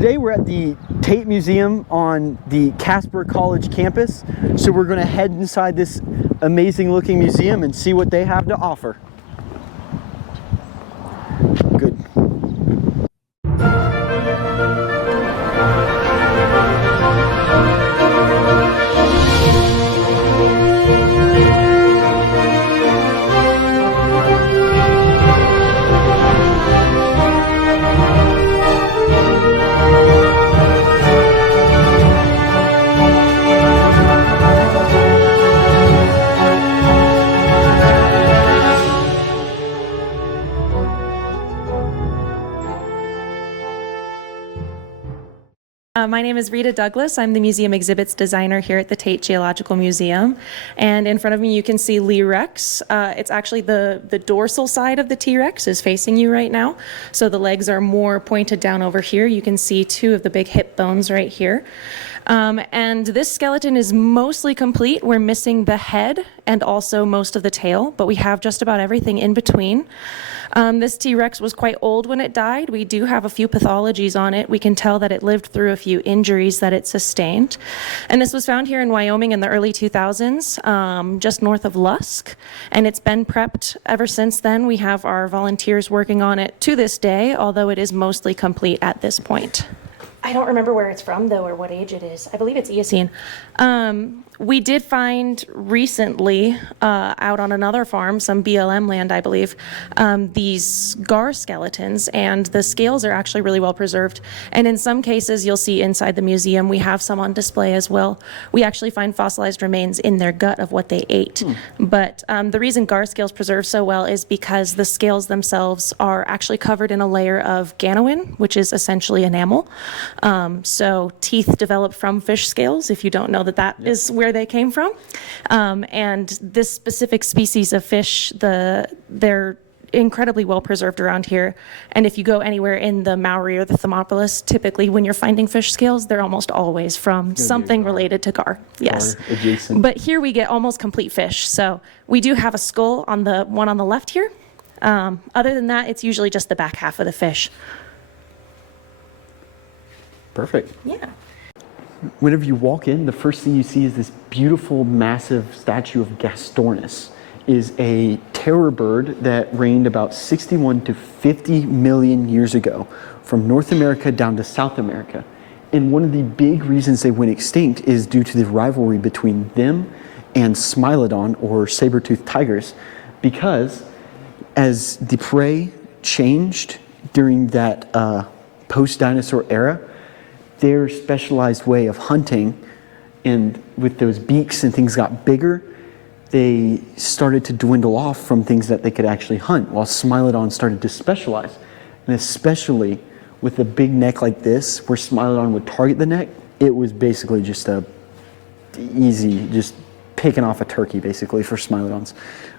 Today we're at the Tate Museum on the Casper College campus. So we're going to head inside this amazing looking museum and see what they have to offer. Good. My name is Rita Douglas. I'm the museum exhibits designer here at the Tate Geological Museum. And in front of me you can see Lee Rex. It's actually the dorsal side of the T-Rex is facing you right now. So the legs are more pointed down over here. You can see two of the big hip bones right here. And this skeleton is mostly complete. We're missing the head and also most of the tail, but we have just about everything in between. This T-Rex was quite old when it died. We do have a few pathologies on it. We can tell that it lived through a few injuries that it sustained. And this was found here in Wyoming in the early 2000s, just north of Lusk. And it's been prepped ever since then. We have our volunteers working on it to this day, although it is mostly complete at this point. I don't remember where it's from, though, or what age it is. I believe it's Eocene. We did find recently, out on another farm, some BLM land, I believe, these gar skeletons, and the scales are actually really well preserved. And in some cases, you'll see inside the museum, we have some on display as well. We actually find fossilized remains in their gut of what they ate. But the reason gar scales preserve so well is because the scales themselves are actually covered in a layer of ganoin, which is essentially enamel. So teeth develop from fish scales, if you don't know that that is where they came from. And this specific species of fish, they're incredibly well preserved around here. And if you go anywhere in the Maori or the Thermopolis, typically when you're finding fish scales, they're almost always from something related to gar. Yes. Gar adjacent. But here we get almost complete fish. So we do have a skull on the one on the left here. Other than that, it's usually just the back half of the fish. Perfect. Yeah. Whenever you walk in, the first thing you see is this beautiful, massive statue of Gastornis. Is a terror bird that reigned about 61 to 50 million years ago from North America down to South America. And one of the big reasons they went extinct is due to the rivalry between them and Smilodon or saber-toothed tigers, because as the prey changed during that post-dinosaur era, their specialized way of hunting, and with those beaks and things got bigger, they started to dwindle off from things that they could actually hunt, while Smilodon started to specialize. And especially with a big neck like this, where Smilodon would target the neck, it was basically just a easy, just picking off a turkey basically for Smilodons.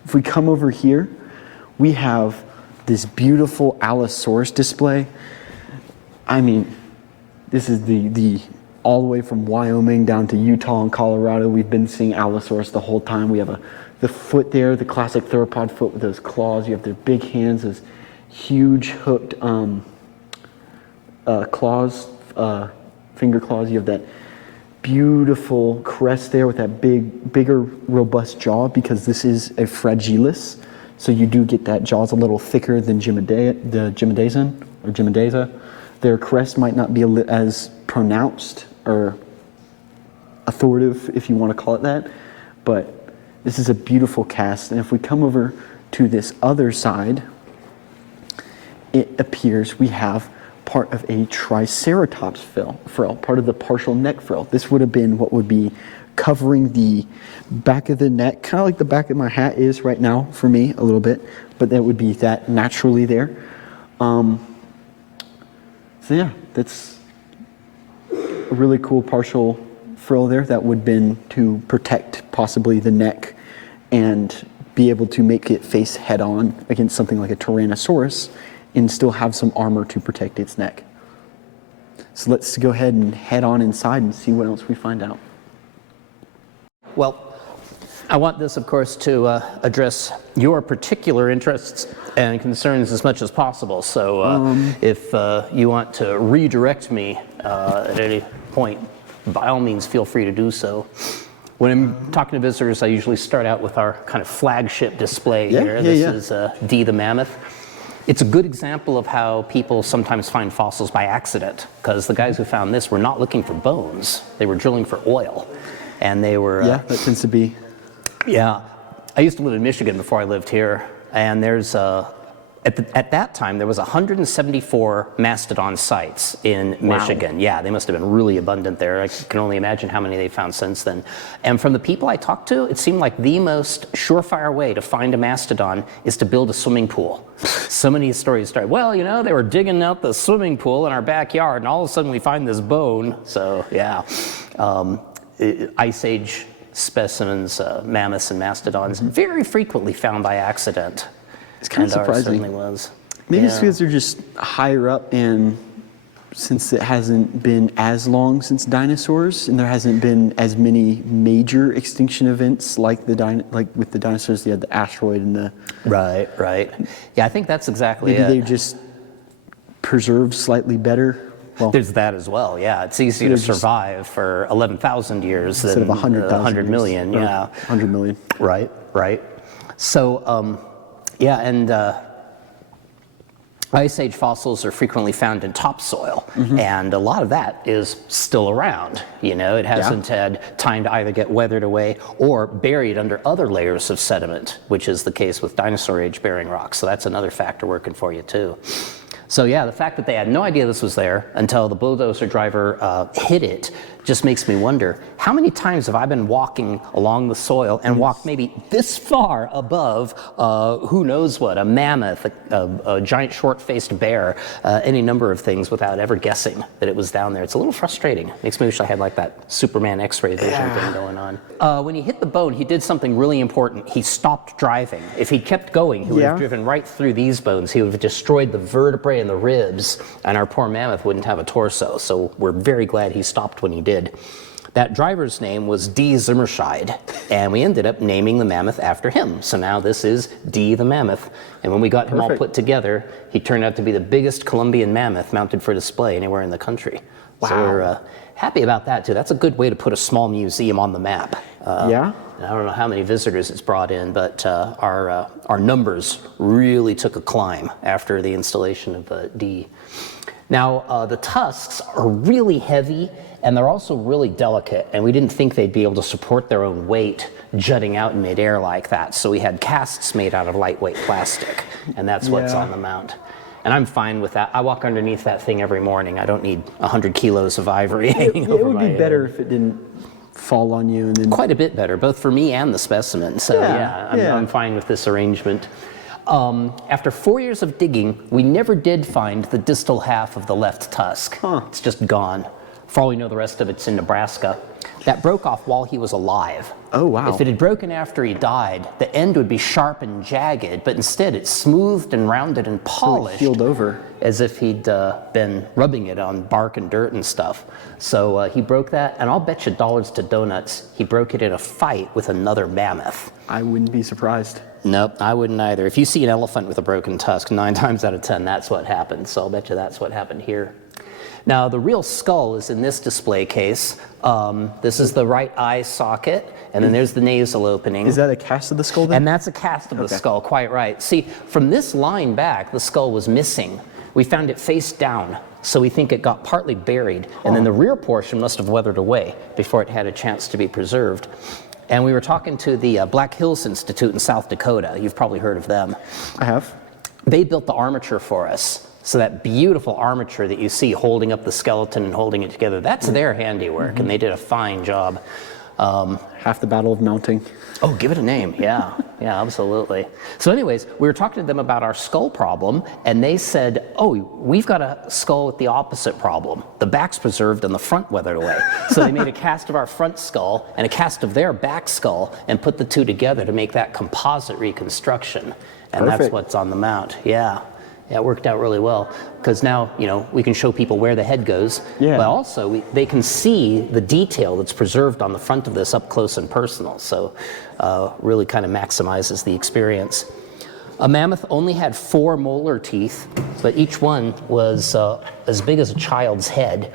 If we come over here, we have this beautiful Allosaurus display. I mean, this is the all the way from Wyoming down to Utah and Colorado. We've been seeing Allosaurus the whole time. We have the foot there, the classic theropod foot with those claws. You have their big hands, those huge hooked claws, finger claws. You have that beautiful crest there with that bigger, robust jaw, because this is a fragilis. So you do get that jaw's a little thicker than the Gymnodazan or Gymnodaza. Their crest might not be as pronounced or authoritative, if you want to call it that, but this is a beautiful cast. And if we come over to this other side, it appears we have part of a Triceratops frill, part of the partial neck frill. This would have been what would be covering the back of the neck, kind of like the back of my hat is right now for me a little bit, but that would be that naturally there. So yeah, that's a really cool partial frill there that would have been to protect possibly the neck and be able to make it face head on against something like a Tyrannosaurus and still have some armor to protect its neck. So let's go ahead and head on inside and see what else we find out. Well, I want this, of course, to address your particular interests and concerns as much as possible. So if you want to redirect me at any point, by all means, feel free to do so. When I'm talking to visitors, I usually start out with our kind of flagship display here. This is D the mammoth. It's a good example of how people sometimes find fossils by accident, because the guys who found this were not looking for bones. They were drilling for oil. And they were... that tends to be... Yeah. I used to live in Michigan before I lived here, and there's... At that time, there was 174 mastodon sites in Michigan. Yeah, they must have been really abundant there. I can only imagine how many they've found since then. And from the people I talked to, it seemed like the most surefire way to find a mastodon is to build a swimming pool. So many stories start, well, you know, they were digging out the swimming pool in our backyard, and all of a sudden we find this bone. So, yeah. Ice Age specimens, mammoths and mastodons, very frequently found by accident. It's kind of surprising. Certainly was. Maybe it's because they're just higher up, and since it hasn't been as long since dinosaurs, and there hasn't been as many major extinction events like with the dinosaurs, you had the asteroid and the... Right. Yeah, I think that's exactly maybe it. they just preserved slightly better. Well, there's that as well, yeah. It's easy to survive for 11,000 years instead than of 100 million, yeah. 100 million. Right. So, yeah, and Ice Age fossils are frequently found in topsoil, and a lot of that is still around. You know, it hasn't had time to either get weathered away or buried under other layers of sediment, which is the case with dinosaur age bearing rocks. So that's another factor working for you too. So yeah, the fact that they had no idea this was there until the bulldozer driver hit it just makes me wonder, how many times have I been walking along the soil and walked maybe this far above, who knows what, a mammoth, a giant short-faced bear, any number of things without ever guessing that it was down there. It's a little frustrating. Makes me wish I had like that Superman X-ray vision thing going on. When he hit the bone, he did something really important. He stopped driving. If he'd kept going, he would have driven right through these bones. He would have destroyed the vertebrae and the ribs, and our poor mammoth wouldn't have a torso. So we're very glad he stopped when he did. That driver's name was D. Zimmerscheid, and we ended up naming the mammoth after him. So now this is D the mammoth. And when we got him all put together, he turned out to be the biggest Columbian mammoth mounted for display anywhere in the country. Wow. So we're happy about that too. That's a good way to put a small museum on the map. I don't know how many visitors it's brought in, but our numbers really took a climb after the installation of D. Now, the tusks are really heavy, and they're also really delicate, and we didn't think they'd be able to support their own weight jutting out in midair like that. So we had casts made out of lightweight plastic, and that's what's on the mount. And I'm fine with that. I walk underneath that thing every morning. I don't need 100 kilos of ivory hanging over my head. It would be better if it didn't fall on you. And then... Quite a bit better, both for me and the specimen. So I'm fine with this arrangement. After 4 years of digging, we never did find the distal half of the left tusk. It's just gone. For all we know, the rest of it's in Nebraska. That broke off while he was alive. Oh, wow. If it had broken after he died, the end would be sharp and jagged, but instead it's smoothed and rounded and polished. So it healed over. As if he'd been rubbing it on bark and dirt and stuff. So he broke that, and I'll bet you dollars to donuts he broke it in a fight with another mammoth. I wouldn't be surprised. Nope, I wouldn't either. If you see an elephant with a broken tusk, 9 times out of 10, that's what happened. So I'll bet you that's what happened here. Now, the real skull is in this display case. This is the right eye socket, and then there's the nasal opening. Is that a cast of the skull then? And that's a cast of the skull, quite right. See, from this line back, the skull was missing. We found it face down, so we think it got partly buried, and then the rear portion must have weathered away before it had a chance to be preserved. And we were talking to the Black Hills Institute in South Dakota. You've probably heard of them. I have. They built the armature for us. So that beautiful armature that you see holding up the skeleton and holding it together, that's their handiwork, and they did a fine job. Half the battle of mounting. Oh, give it a name. Yeah, absolutely. So anyways, we were talking to them about our skull problem, and they said, oh, we've got a skull with the opposite problem. The back's preserved and the front weathered away. So they made a cast of our front skull and a cast of their back skull and put the two together to make that composite reconstruction. And that's what's on the mount. Yeah. Yeah, it worked out really well because now, we can show people where the head goes, Yeah. but also they can see the detail that's preserved on the front of this up close and personal. So really kind of maximizes the experience. A mammoth only had 4 molar teeth, but each one was as big as a child's head.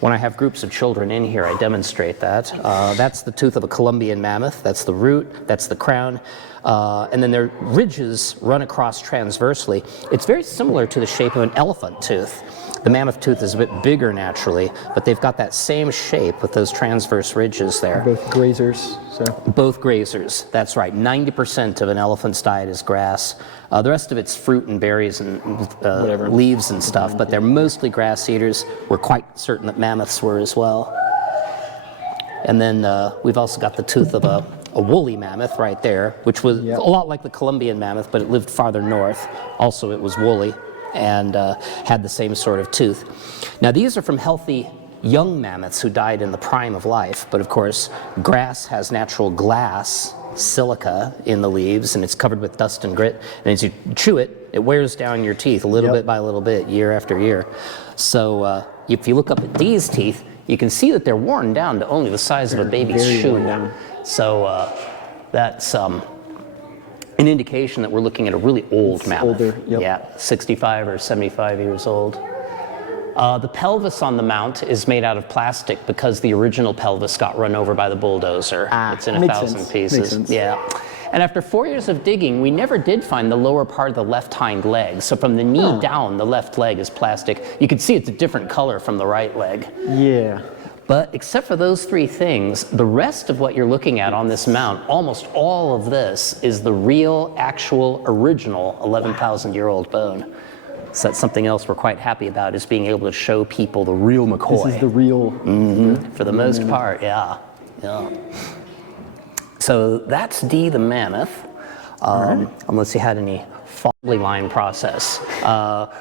When I have groups of children in here, I demonstrate that. That's the tooth of a Columbian mammoth. That's the root, that's the crown. And then their ridges run across transversely. It's very similar to the shape of an elephant tooth. The mammoth tooth is a bit bigger naturally, but they've got that same shape with those transverse ridges there. Both grazers, so. Both grazers, that's right. 90% of an elephant's diet is grass. The rest of it's fruit and berries and leaves and stuff, but they're mostly grass eaters. We're quite certain that mammoths were as well. And then we've also got the tooth of a woolly mammoth right there, which was a lot like the Columbian mammoth, but it lived farther north. Also, it was woolly and had the same sort of tooth. Now, these are from healthy young mammoths who died in the prime of life, but of course, grass has natural glass, silica in the leaves, and it's covered with dust and grit, and as you chew it, it wears down your teeth a little bit by little bit, year after year. So if you look up at these teeth, you can see that they're worn down to only the size of a baby's shoe. So that's an indication that we're looking at a really old mammoth. Older, Yeah, 65 or 75 years old. The pelvis on the mount is made out of plastic because the original pelvis got run over by the bulldozer. It's in 1,000 pieces. Makes sense. Yeah. And after 4 years of digging, we never did find the lower part of the left hind leg. So from the knee down, the left leg is plastic. You can see it's a different color from the right leg. Yeah. But except for those 3 things, the rest of what you're looking at on this mount, almost all of this is the real, actual, original 11,000-year-old bone. So that's something else we're quite happy about, is being able to show people the real McCoy. This is the real. For the most part, yeah. So that's D, the mammoth. Unless you had any assembly line process.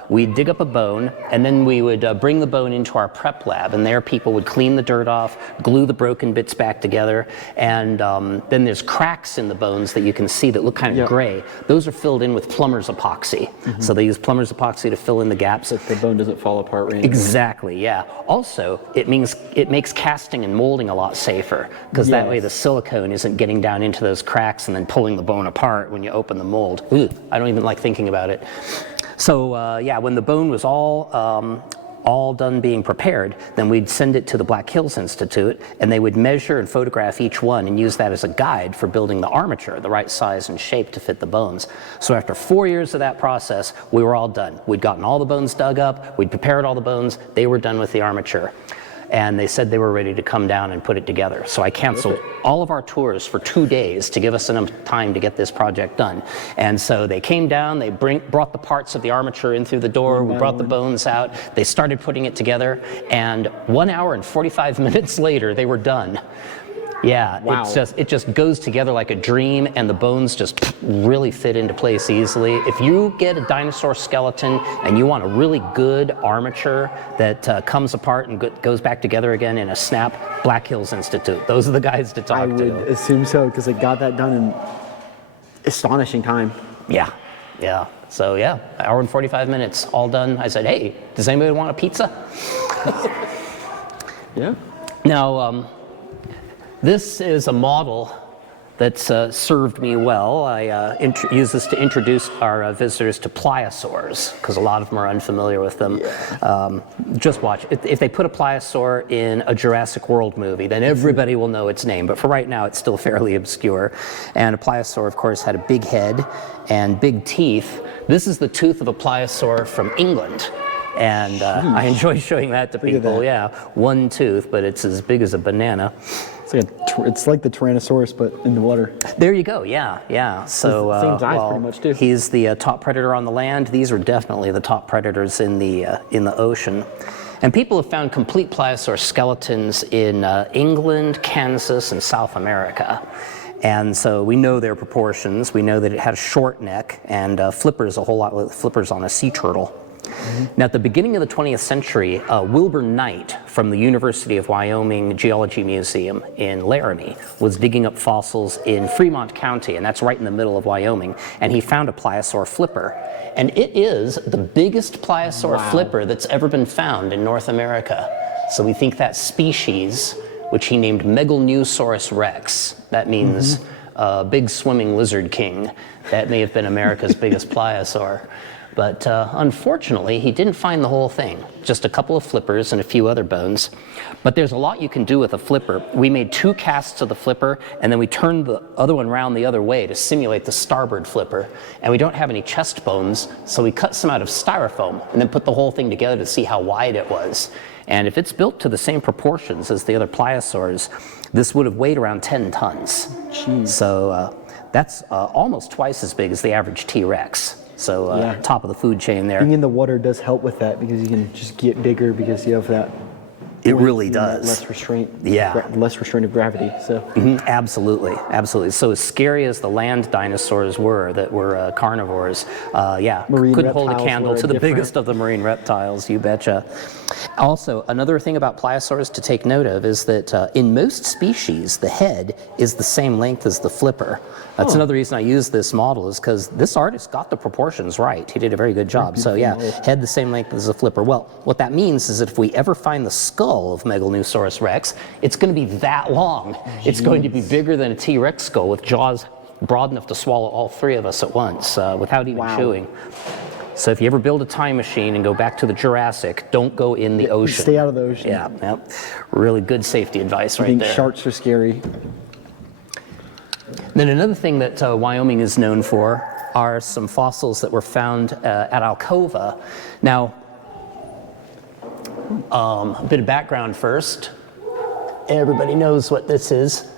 We'd dig up a bone, and then we would bring the bone into our prep lab, and there people would clean the dirt off, glue the broken bits back together, and then there's cracks in the bones that you can see that look kind of gray. Those are filled in with plumber's epoxy. So they use plumber's epoxy to fill in the gaps. So the bone doesn't fall apart randomly. Exactly, yeah. Also, it makes casting and molding a lot safer, because that way the silicone isn't getting down into those cracks and then pulling the bone apart when you open the mold. Ugh, I don't even like thinking about it. So yeah, when the bone was all done being prepared, then we'd send it to the Black Hills Institute, and they would measure and photograph each one and use that as a guide for building the armature, the right size and shape to fit the bones. So after 4 years of that process, we were all done. We'd gotten all the bones dug up, we'd prepared all the bones, they were done with the armature. And they said they were ready to come down and put it together. So I canceled all of our tours for 2 days to give us enough time to get this project done. And so they came down, they brought the parts of the armature in through the door, we brought the bones out, they started putting it together, and 1 hour and 45 minutes later, they were done. Yeah, it just goes together like a dream, and the bones just really fit into place easily. If you get a dinosaur skeleton and you want a really good armature that comes apart and goes back together again in a snap, Black Hills Institute. Those are the guys to talk to. I would assume so, because it got that done in astonishing time. Yeah. So yeah, hour and 45 minutes, all done. I said, hey, does anybody want a pizza? Yeah. Now, this is a model that's served me well. I use this to introduce our visitors to pliosaurs, because a lot of them are unfamiliar with them. Just watch. If they put a pliosaur in a Jurassic World movie, then everybody will know its name. But for right now, it's still fairly obscure. And a pliosaur, of course, had a big head and big teeth. This is the tooth of a pliosaur from England. And I enjoy showing that to people. Yeah, one tooth, but it's as big as a banana. It's like the Tyrannosaurus, but in the water. There you go. Yeah. So same size, pretty much, too. He's the top predator on the land. These are definitely the top predators in the ocean. And people have found complete pliosaur skeletons in England, Kansas, and South America. And so we know their proportions. We know that it had a short neck and flippers a whole lot like flippers on a sea turtle. Now, at the beginning of the 20th century, Wilbur Knight from the University of Wyoming Geological Museum in Laramie was digging up fossils in Fremont County, and that's right in the middle of Wyoming, and he found a pliosaur flipper. And it is the biggest pliosaur flipper that's ever been found in North America. So we think that species, which he named Megaleuosaurus rex, that means big swimming lizard king, that may have been America's biggest pliosaur. But unfortunately, he didn't find the whole thing, just a couple of flippers and a few other bones. But there's a lot you can do with a flipper. We made 2 casts of the flipper, and then we turned the other one around the other way to simulate the starboard flipper. And we don't have any chest bones, so we cut some out of styrofoam and then put the whole thing together to see how wide it was. And if it's built to the same proportions as the other pliosaurs, this would have weighed around 10 tons. Jeez. So that's almost twice as big as the average T-Rex. So top of the food chain there. Being in the water does help with that because you can just get bigger because you have that. It really and does. Less restraint. Yeah. Less restraint of gravity. So. Absolutely, absolutely. So as scary as the land dinosaurs were, that were carnivores, Marine couldn't hold a reptiles candle were to the different. biggest of the marine reptiles. You betcha. Also, another thing about pliosaurs to take note of is that in most species, the head is the same length as the flipper. That's another reason I use this model, is because this artist got the proportions right. He did a very good job. So yeah, head the same length as the flipper. Well, what that means is that if we ever find the skull of Megaleuosaurus rex, it's going to be that long. Jeez. It's going to be bigger than a T-Rex skull with jaws broad enough to swallow all 3 of us at once without even chewing. So if you ever build a time machine and go back to the Jurassic, don't go in the ocean. Stay out of the ocean. Yeah, really good safety advice I right think there. sharks are scary. Then another thing that Wyoming is known for are some fossils that were found at Alcova. Now, a bit of background first. Everybody knows what this is.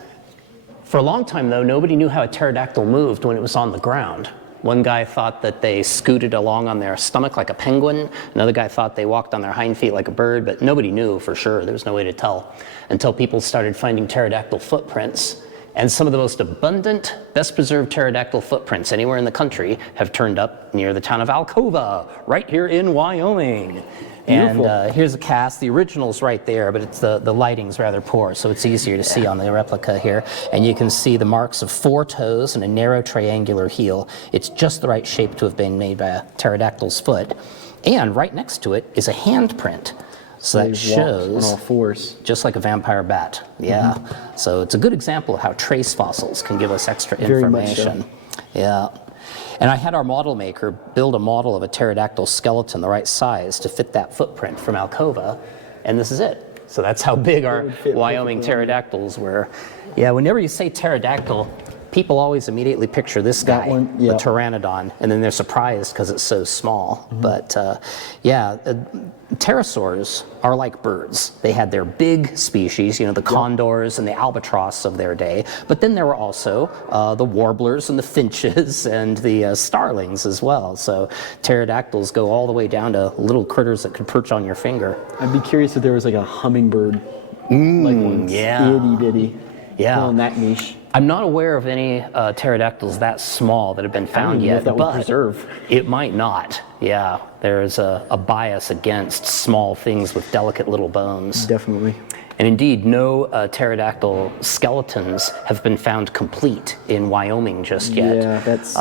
For a long time, though, nobody knew how a pterodactyl moved when it was on the ground. One guy thought that they scooted along on their stomach like a penguin. Another guy thought they walked on their hind feet like a bird, but nobody knew for sure. There was no way to tell until people started finding pterodactyl footprints. And some of the most abundant, best preserved pterodactyl footprints anywhere in the country have turned up near the town of Alcova, right here in Wyoming. Beautiful. And here's a cast. The original's right there, but it's the lighting's rather poor, so it's easier to see on the replica here. And you can see the marks of 4 toes and a narrow triangular heel. It's just the right shape to have been made by a pterodactyl's foot. And right next to it is a handprint. So that shows on all 4s. just like a vampire bat. Yeah. So it's a good example of how trace fossils can give us extra Very much information. so. Yeah. And I had our model maker build a model of a pterodactyl skeleton the right size to fit that footprint from Alcova, and this is it. So that's how big our Wyoming pterodactyls were. Yeah, whenever you say pterodactyl, people always immediately picture this guy, the pteranodon, and then they're surprised because it's so small. But pterosaurs are like birds. They had their big species, you know, the condors and the albatross of their day, but then there were also the warblers and the finches and the starlings as well. So pterodactyls go all the way down to little critters that could perch on your finger. I'd be curious if there was like a hummingbird, like one itty bitty, in that niche. I'm not aware of any pterodactyls that small that have been found yet, if that would preserve. It might not. Yeah, there's a bias against small things with delicate little bones. Definitely. And indeed, no pterodactyl skeletons have been found complete in Wyoming just yet. Yeah, that's...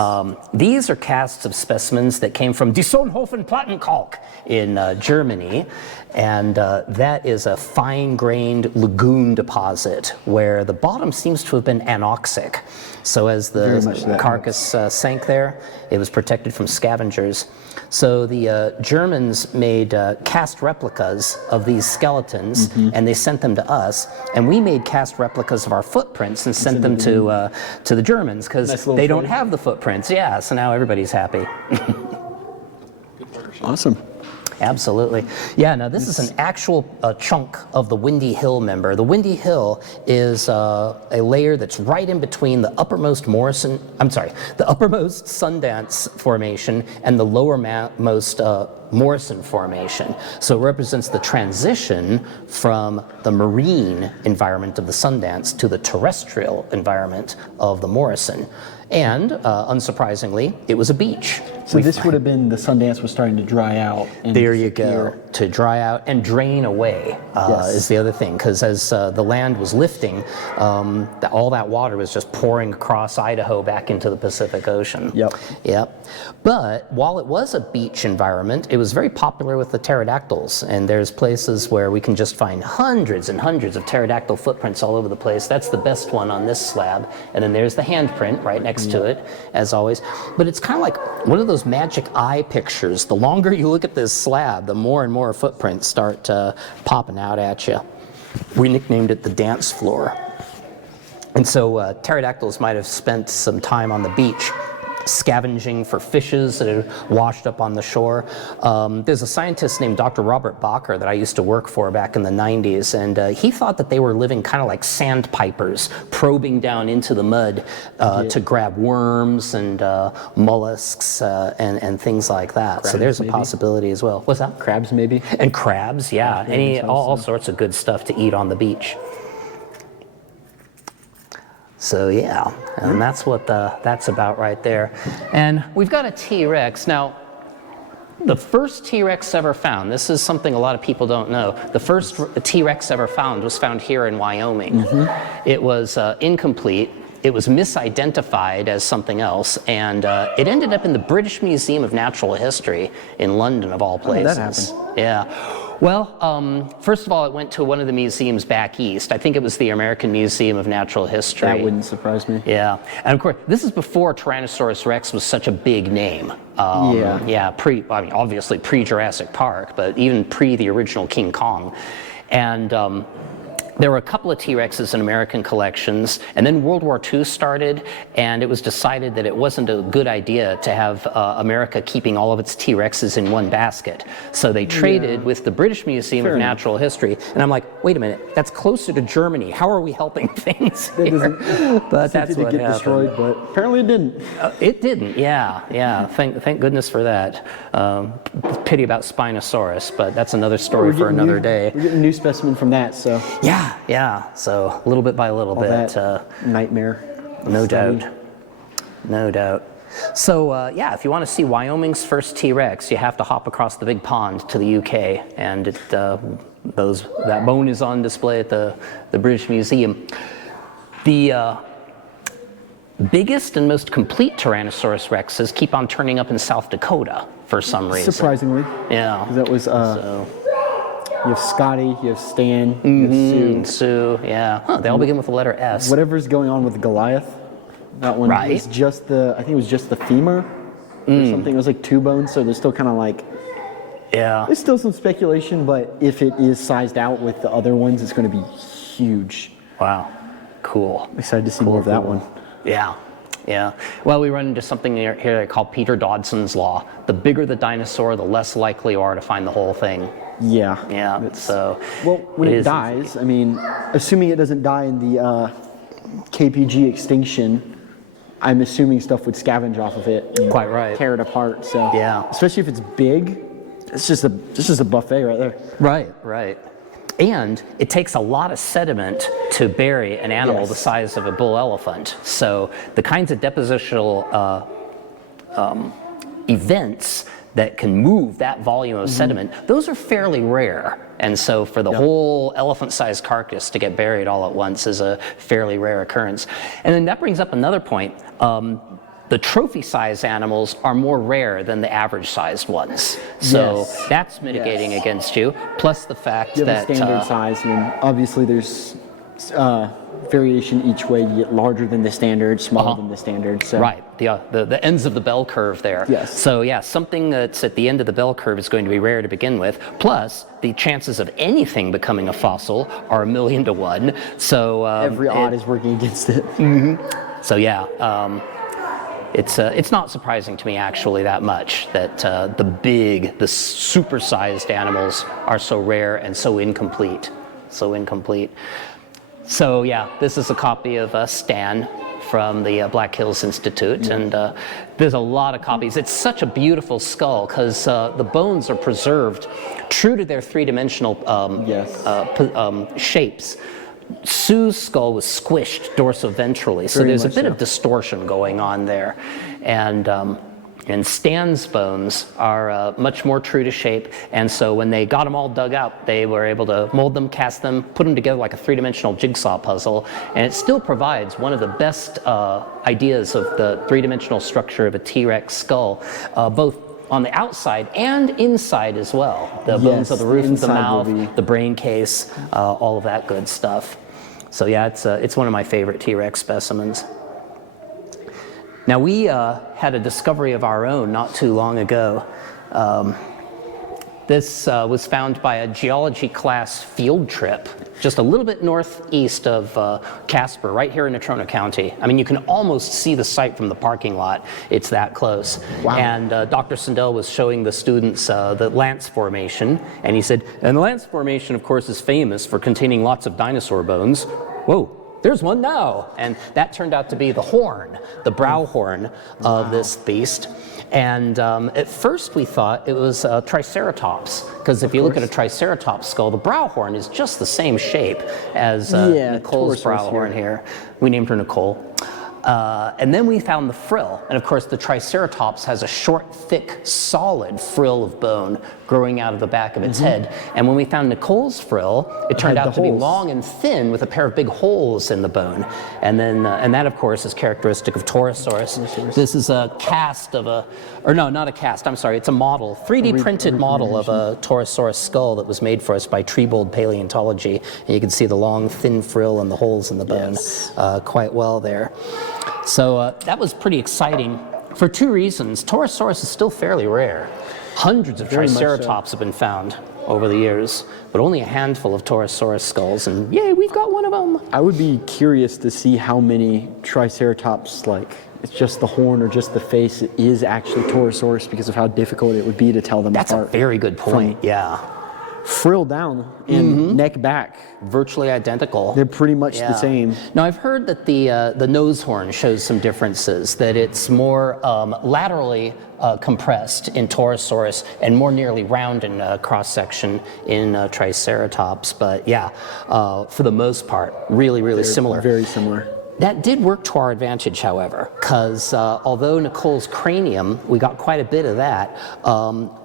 These are casts of specimens that came from Die Sohnhofen Plattenkalk in Germany. And that is a fine-grained lagoon deposit where the bottom seems to have been anoxic. So as the carcass sank there, it was protected from scavengers. So the Germans made cast replicas of these skeletons, and they sent them to us. And we made cast replicas of our footprints and sent them to the Germans because they don't have the footprints. Yeah, so now everybody's happy. Awesome. Absolutely. Yeah, now this is an actual chunk of the Windy Hill member. The Windy Hill is a layer that's right in between the uppermost the uppermost Sundance Formation and the lowermost Morrison Formation. So it represents the transition from the marine environment of the Sundance to the terrestrial environment of the Morrison. And unsurprisingly, it was a beach. So this would have been the Sundance was starting to dry out. And There you go. disappear. To dry out and drain away Yes. is the other thing, because as the land was lifting, all that water was just pouring across Idaho back into the Pacific Ocean. Yep. Yep. But while it was a beach environment, it was very popular with the pterodactyls, and there's places where we can just find hundreds and hundreds of pterodactyl footprints all over the place. That's the best one on this slab, and then there's the handprint right next to it, as always. But it's kind of like one of those magic eye pictures. The longer you look at this slab, the more and more footprints start popping out at you. We nicknamed it the dance floor. And so pterodactyls might have spent some time on the beach scavenging for fishes that had washed up on the shore. There's a scientist named Dr. Robert Bacher that I used to work for back in the 90s, and he thought that they were living kind of like sandpipers, probing down into the mud to grab worms and mollusks and things like that. Crabs, so there's a maybe? possibility as well. What's that? Crabs, maybe. And crabs, yeah. All sorts of good stuff to eat on the beach. So yeah, and that's what that's about right there. And we've got a T-Rex. Now, the first T-Rex ever found, this is something a lot of people don't know, the first T-Rex ever found was found here in Wyoming. It was incomplete. It was misidentified as something else, and it ended up in the British Museum of Natural History in London, of all places. That happened? Yeah. Well, first of all, it went to one of the museums back east. I think it was the American Museum of Natural History. That wouldn't surprise me. Yeah, and of course, this is before Tyrannosaurus Rex was such a big name. Yeah, Obviously pre-Jurassic Park, but even pre the original King Kong. And there were a couple of T-Rexes in American collections, and then World War II started, and it was decided that it wasn't a good idea to have America keeping all of its T-Rexes in one basket. So they traded with the British Museum of Natural History, and I'm like, wait a minute, that's closer to Germany. How are we helping things here? But that's what get happened. destroyed, but apparently it didn't. It didn't, yeah. Thank goodness for that. Pity about Spinosaurus, but that's another story for another day. We're getting a new specimen from that, so. Yeah. So little bit by little bit. That nightmare. No study. doubt. So if you want to see Wyoming's first T-Rex, you have to hop across the big pond to the UK, and that bone is on display at the British Museum. The biggest and most complete Tyrannosaurus Rexes keep on turning up in South Dakota for some reason. Surprisingly. Yeah. 'Cause that was, you have Scotty, you have Stan, you have Sue. Sue, yeah. They all begin with the letter S. Whatever's going on with Goliath, that one Right. was just I think it was just the femur or something. It was like 2 bones, so there's still kind of like, Yeah. there's still some speculation, but if it is sized out with the other ones, it's going to be huge. Wow. Cool. Excited to see more of that one. Yeah. Well, we run into something here called Peter Dodson's law. The bigger the dinosaur, the less likely you are to find the whole thing. Yeah. So. Well, when it is- dies, I mean, assuming it doesn't die in the KPG extinction, I'm assuming stuff would scavenge off of it. And Quite right. Tear it apart. So. Yeah. Especially if it's big, it's just a buffet right there. Right. And it takes a lot of sediment to bury an animal Yes. the size of a bull elephant. So the kinds of depositional events that can move that volume of sediment, those are fairly rare. And so for the whole elephant-sized carcass to get buried all at once is a fairly rare occurrence. And then that brings up another point. The trophy-sized animals are more rare than the average-sized ones. So Yes. that's mitigating against you. Plus the fact You have that a standard size, and obviously there's variation each way. You get larger than the standard, smaller than the standard. So. right, the ends of the bell curve there. Yes. So yeah, something that's at the end of the bell curve is going to be rare to begin with. Plus, the chances of anything becoming a fossil are 1,000,000 to 1. So Every odd is working against it. So yeah, it's not surprising to me actually that much that the supersized animals are so rare and so incomplete. So yeah, this is a copy of Stan from the Black Hills Institute, and there's a lot of copies. It's such a beautiful skull because the bones are preserved true to their three-dimensional shapes. Sue's skull was squished dorsoventrally, so Very there's a much bit so. of distortion going on there. And And Stan's bones are much more true to shape, and so when they got them all dug out, they were able to mold them, cast them, put them together like a three-dimensional jigsaw puzzle, and it still provides one of the best ideas of the three-dimensional structure of a T-Rex skull, both on the outside and inside as well. The bones of the roof of the mouth, the brain case, all of that good stuff. So yeah, it's one of my favorite T-Rex specimens. Now we had a discovery of our own not too long ago. This was found by a geology class field trip just a little bit northeast of Casper, right here in Natrona County. I mean, you can almost see the site from the parking lot. It's that close. Wow. And Dr. Sindel was showing the students the Lance Formation, and he said, and the Lance Formation, of course, is famous for containing lots of dinosaur bones. Whoa. There's one now. And that turned out to be the horn, the brow horn of this beast. And at first we thought it was a Triceratops, because if you look at a Triceratops skull, the brow horn is just the same shape as Nicole's brow horn here. We named her Nicole. And then we found the frill. And of course, the Triceratops has a short, thick, solid frill of bone growing out of the back of its head. And when we found Nicole's frill, it turned out to be long and thin with a pair of big holes in the bone. And then, and that, of course, is characteristic of Torosaurus. This is a cast of a, or no, not a cast, I'm sorry, it's a model, 3D printed model of a Torosaurus skull that was made for us by Treebold Paleontology. And you can see the long, thin frill and the holes in the bone quite well there. So that was pretty exciting for two reasons. Torosaurus is still fairly rare. Hundreds of Triceratops have been found over the years, but only a handful of Torosaurus skulls, and yay, we've got one of them. I would be curious to see how many Triceratops, like, it's just the horn or just the face, it is actually Torosaurus, because of how difficult it would be to tell them apart. That's a very good point, yeah. Frill down and neck back. Virtually identical. They're pretty much the same. Now I've heard that the nose horn shows some differences, that it's more laterally compressed in Torosaurus and more nearly round in cross-section in Triceratops. But yeah, for the most part, really similar. Very similar. That did work to our advantage, however, because although Nicole's cranium, we got quite a bit of that,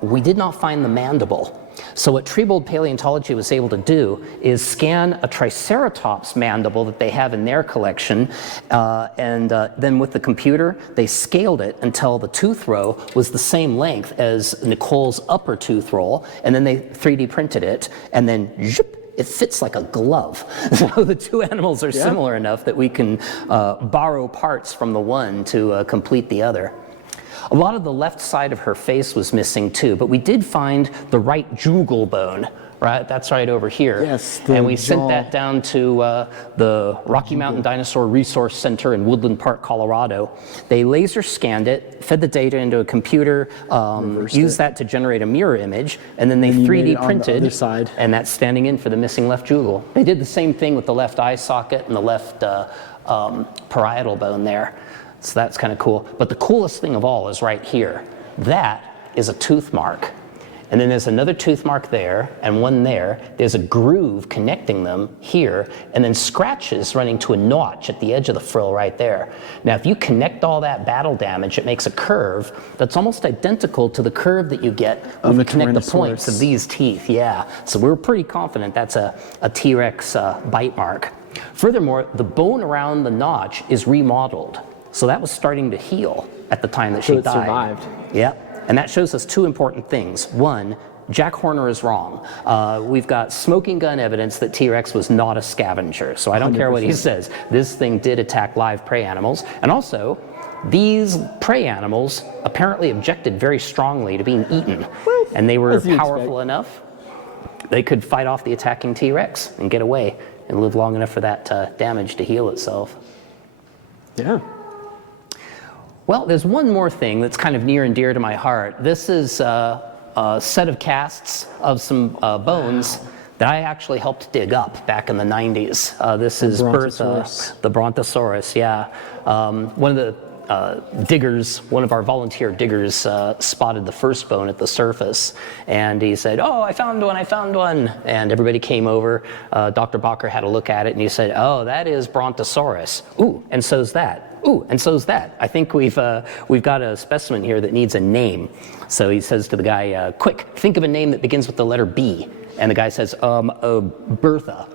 we did not find the mandible. So what Treebold Paleontology was able to do is scan a Triceratops mandible that they have in their collection, and then with the computer, they scaled it until the tooth row was the same length as Nicole's upper tooth roll, and then they 3D printed it, and then zip, it fits like a glove. So the two animals are similar enough that we can borrow parts from the one to complete the other. A lot of the left side of her face was missing too, but we did find the right jugal bone, right? That's right over here. Yes, and we sent that down to the Rocky Mountain Dinosaur Resource Center in Woodland Park, Colorado. They laser scanned it, fed the data into a computer, used that to generate a mirror image, and then they 3D printed, and that's standing in for the missing left jugal. They did the same thing with the left eye socket and the left parietal bone there. So that's kind of cool. But the coolest thing of all is right here. That is a tooth mark. And then there's another tooth mark there and one there. There's a groove connecting them here, and then scratches running to a notch at the edge of the frill right there. Now, if you connect all that battle damage, it makes a curve that's almost identical to the curve that you get when you connect the points of these teeth. Yeah. So we're pretty confident that's a T-Rex bite mark. Furthermore, the bone around the notch is remodeled. So that was starting to heal at the time that she died. Survived. Yeah, and that shows us two important things. One, Jack Horner is wrong. We've got smoking gun evidence that T-Rex was not a scavenger, so I don't care what he says. This thing did attack live prey animals, and also, these prey animals apparently objected very strongly to being eaten, and they were powerful enough, they could fight off the attacking T-Rex and get away and live long enough for that damage to heal itself. Yeah. Well, there's one more thing that's kind of near and dear to my heart. This is a set of casts of some bones that I actually helped dig up back in the 90s. This is Bertha, the Brontosaurus, yeah. One of the diggers, one of our volunteer diggers spotted the first bone at the surface, and he said, "Oh, I found one," and everybody came over. Dr. Bacher had a look at it, and he said, "Oh, that is Brontosaurus. Ooh, and so's that. Ooh, and so's that. I think we've got a specimen here that needs a name." So he says to the guy, "Quick, think of a name that begins with the letter B." And the guy says, "Bertha."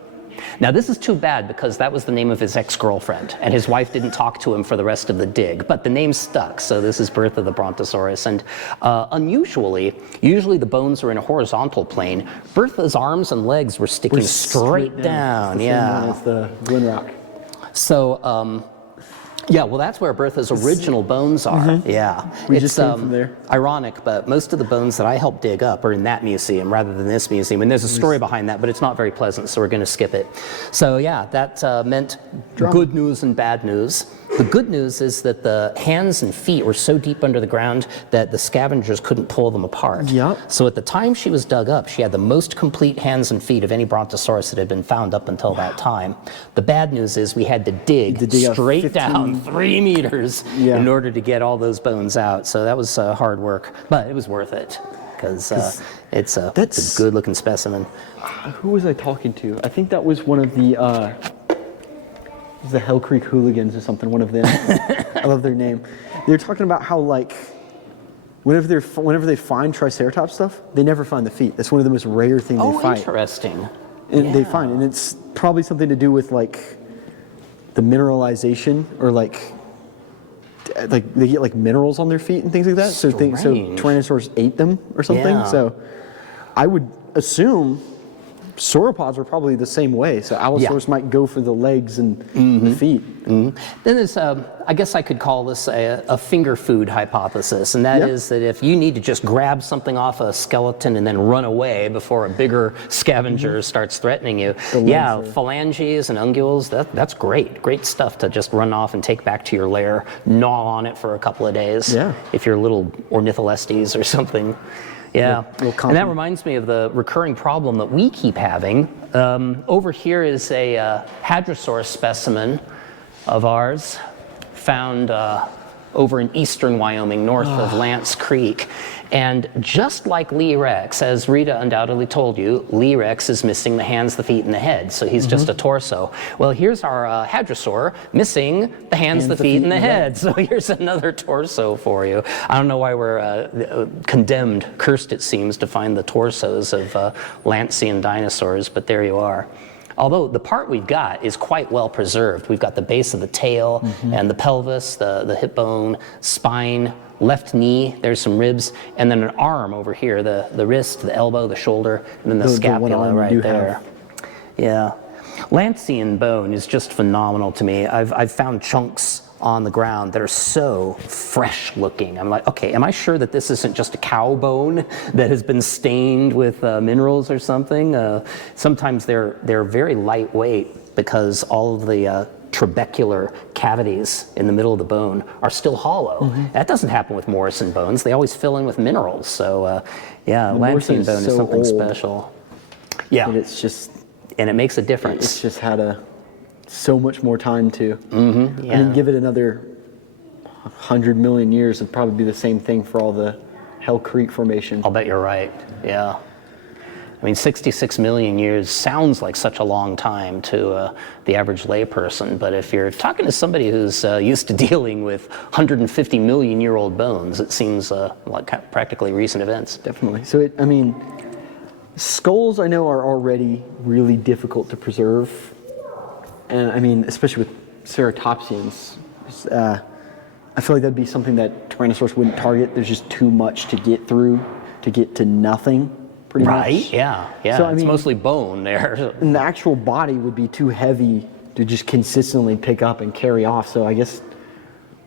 Now this is too bad because that was the name of his ex-girlfriend, and his wife didn't talk to him for the rest of the dig, but the name stuck, so this is Bertha the Brontosaurus. And usually the bones are in a horizontal plane. Bertha's arms and legs were sticking straight down. Yeah. That's the Glen Rock. So, yeah, well, that's where Bertha's original bones are. Yeah, We just came from there. Ironic, but most of the bones that I helped dig up are in that museum rather than this museum. And there's a story behind that, but it's not very pleasant, so we're going to skip it. So yeah, that meant good news and bad news. The good news is that the hands and feet were so deep under the ground that the scavengers couldn't pull them apart. Yep. So at the time she was dug up, she had the most complete hands and feet of any Brontosaurus that had been found up until that time. The bad news is we had to dig out straight 15 down 3 meters Yeah. in order to get all those bones out. So that was hard work, but it was worth it because it's a good looking specimen. Who was I talking to? I think that was one of the Hell Creek Hooligans or something, one of them. I love their name. They were talking about how, like, whenever they find Triceratops stuff, they never find the feet. That's one of the most rare things they find. Interesting. And they find, and it's probably something to do with, like, the mineralization, or like they get like minerals on their feet and things like that. So Tyrannosaurus ate them or something. Yeah. So I would assume sauropods were probably the same way. So Allosaurus might go for the legs and the feet. Then there's, I guess I could call this a finger food hypothesis, and that is that if you need to just grab something off a skeleton and then run away before a bigger scavenger starts threatening you, phalanges and unguals, that's great stuff to just run off and take back to your lair, gnaw on it for a couple of days. Yeah. If you're little ornitholestes or something. Yeah, and that reminds me of the recurring problem that we keep having. Over here is a hadrosaur specimen of ours found over in eastern Wyoming, north of Lance Creek. And just like Lee Rex, as Rita undoubtedly told you, Lee Rex is missing the hands, the feet, and the head, so he's just a torso. Well, here's our hadrosaur missing the hands, the feet, and the head. So here's another torso for you. I don't know why we're cursed it seems, to find the torsos of Lancian dinosaurs, but there you are. Although the part we've got is quite well preserved. We've got the base of the tail and the pelvis, the hip bone, spine, left knee, there's some ribs, and then an arm over here, the wrist, the elbow, the shoulder, and then the scapula right there. Yeah. Lancian bone is just phenomenal to me. I've found chunks on the ground that are so fresh looking. I'm like, okay, am I sure that this isn't just a cow bone that has been stained with minerals or something? Sometimes they're very lightweight because all of the trabecular cavities in the middle of the bone are still hollow. That doesn't happen with Morrison bones. They always fill in with minerals. So yeah, Lancian bone is something special. Yeah, and it makes a difference. It's just had so much more time to. I mean, give it another 100 million years, it'd probably be the same thing for all the Hell Creek Formation. I'll bet you're right. Yeah. I mean, 66 million years sounds like such a long time to the average layperson, but if you're talking to somebody who's used to dealing with 150 million year old bones, it seems like practically recent events. Definitely. So, I mean, skulls I know are already really difficult to preserve. And I mean, especially with ceratopsians, I feel like that'd be something that Tyrannosaurus wouldn't target. There's just too much to get through to get to nothing. Pretty much. Yeah. So, I mean, it's mostly bone there. And the actual body would be too heavy to just consistently pick up and carry off. So I guess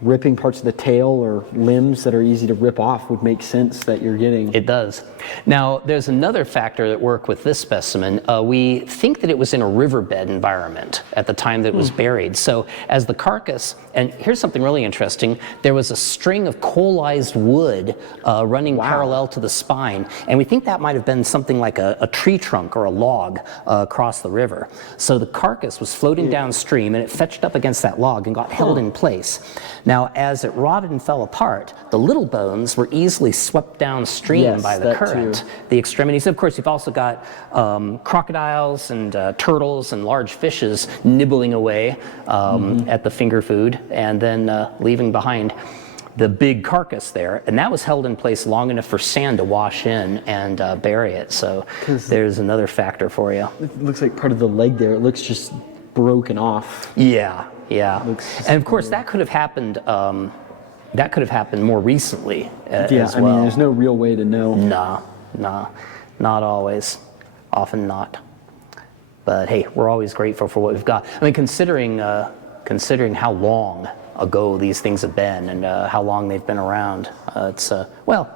ripping parts of the tail or limbs that are easy to rip off would make sense that you're getting. It does. Now, there's another factor that worked with this specimen. We think that it was in a riverbed environment at the time that it was buried. So as the carcass, and here's something really interesting, there was a string of coalized wood running parallel to the spine, and we think that might have been something like a tree trunk or a log across the river. So the carcass was floating downstream, and it fetched up against that log and got held in place. Now, as it rotted and fell apart, the little bones were easily swept downstream Yes, by the that current. too. The extremities, of course, you've also got crocodiles and turtles and large fishes nibbling away at the finger food, and then leaving behind the big carcass there, and that was held in place long enough for sand to wash in and bury it. So there's another factor for you. It looks like part of the leg there. It looks just broken off. Yeah, yeah. Looks And of course, that could have happened. That could have happened more recently as Yeah, well. I mean, there's no real way to know. No, not always. Often not. But hey, we're always grateful for what we've got. I mean, considering how long ago these things have been and how long they've been around, it's well,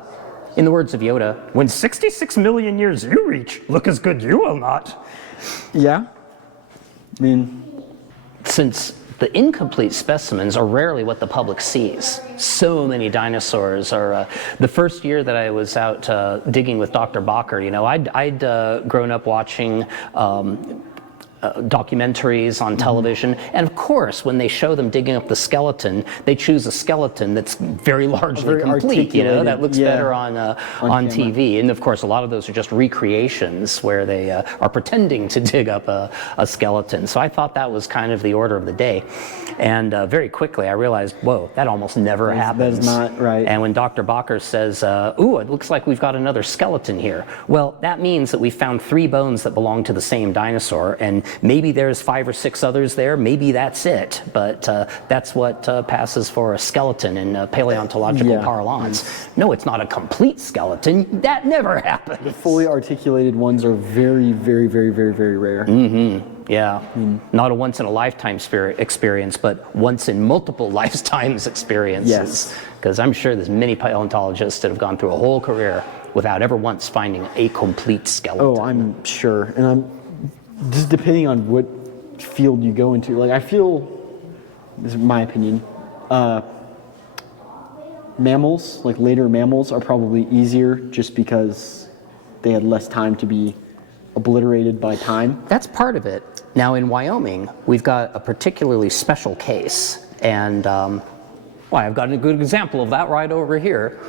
in the words of Yoda, when 66 million years you reach, look as good you will not. Yeah. I mean, Since the incomplete specimens are rarely what the public sees. So many dinosaurs are. The first year that I was out digging with Dr. Bacher, you know, I'd grown up watching documentaries on television, and of course, when they show them digging up the skeleton, they choose a skeleton that's very largely Very complete. You know, articulated, that looks yeah, better on camera. TV. And of course, a lot of those are just recreations where they are pretending to dig up a skeleton. So I thought that was kind of the order of the day, and very quickly I realized, whoa, that almost never happens. That is not right. And when Dr. Bacher says, ooh, it looks like we've got another skeleton here, well, that means that we found 3 bones that belong to the same dinosaur, and maybe there's 5 or 6 others there, maybe that's it, but that's what passes for a skeleton in paleontological parlance. No, it's not a complete skeleton. That never happens. fully articulated ones are very, very, very, very, very rare. Yeah, not a once in a lifetime experience, but once in multiple lifetimes experiences. Yes. Because I'm sure there's many paleontologists that have gone through a whole career without ever once finding a complete skeleton. Oh, I'm sure. And I'm just depending on what field you go into. Like, I feel, this is my opinion, mammals, like later mammals, are probably easier just because they had less time to be obliterated by time. That's part of it. Now in Wyoming, we've got a particularly special case, and well, I've got a good example of that right over here.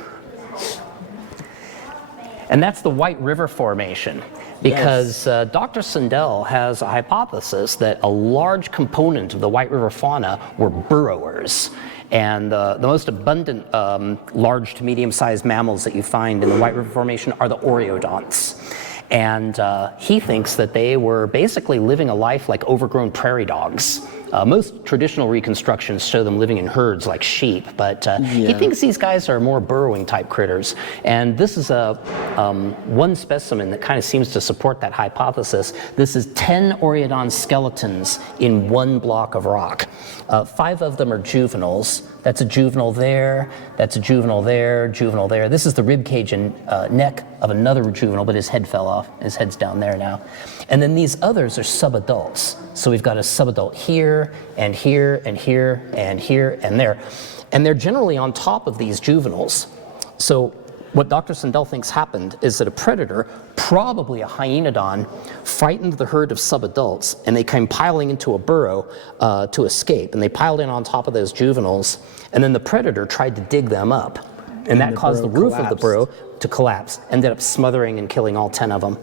And that's the White River Formation, because Dr. Sundell has a hypothesis that a large component of the White River fauna were burrowers. And the most abundant large to medium-sized mammals that you find in the White River Formation are the oreodonts. And he thinks that they were basically living a life like overgrown prairie dogs. Most traditional reconstructions show them living in herds like sheep, but he thinks these guys are more burrowing type critters. And this is one specimen that kind of seems to support that hypothesis. This is 10 oreodon skeletons in one block of rock. 5 of them are juveniles. That's a juvenile there, that's a juvenile there, juvenile there. This is the rib cage and neck of another juvenile, but his head fell off. His head's down there now. And then these others are subadults. So we've got a subadult here, and here, and here, and here, and there. And they're generally on top of these juveniles. So what Dr. Sundell thinks happened is that a predator, probably a hyenodon, frightened the herd of subadults, and they came piling into a burrow to escape. And they piled in on top of those juveniles, and then the predator tried to dig them up. And that caused the roof of the burrow to collapse, ended up smothering and killing all 10 of them.